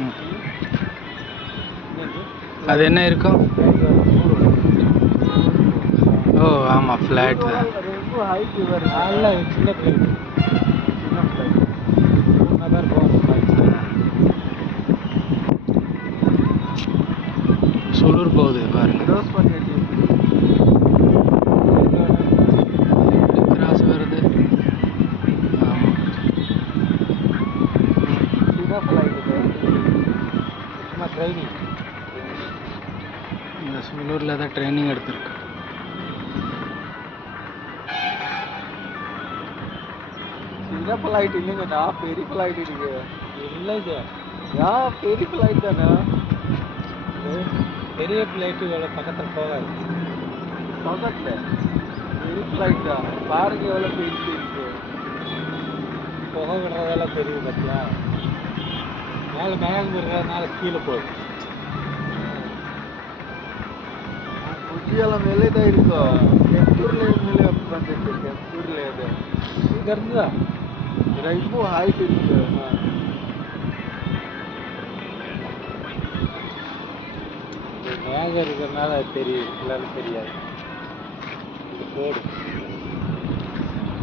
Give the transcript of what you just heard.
ம். அது என்ன இருக்கும்? ஓ ஆமாம், ஃப்ளாட் தான். ரொம்ப ஹைட் அல்ல, சின்ன ஃப்ளைட், சின்ன ஃப்ளைட் 3 பேர் போகிற ஃப்ளைட். சுளூர் போகுது பாருங்க. க்ளோஸ் பண்ணிட்டு கிராஸ் வருது. ஆமாம், சின்ன ஃப்ளைட் சும்மா ட்ரைனிங். இந்த சுளூரில் தான் ட்ரைனிங் எடுத்திருக்கு. சின்ன ஃப்ளைட் இல்லைங்கண்ணா, பெரிய ஃப்ளைட் இருக்கு. இல்லை சார், பெரிய ஃப்ளைட் தானே. பெரிய ஃப்ளைட்டு எவ்வளோ பக்கத்தில் போகாது. பக்கத்தில் பெரிய ஃப்ளைட் தான். பாருங்க எவ்வளோ பெருசு இருக்கு. புகை விடுறதெல்லாம் தெரியும் பார்த்தியா. மேலே மேகம் விடுறதுனால கீழே போகுது. புஜியெல்லாம் மேலே தான் இருக்கும். கெம்பூரில் மேலே வந்துருக்கு. கெம்பூரில் அது இங்கே இருந்தா ரொம்ப ஹைட் இருக்கு. மேகம் இருக்கிறதுனால அது தெரியும், இல்லைன்னு தெரியாது. இது போடு.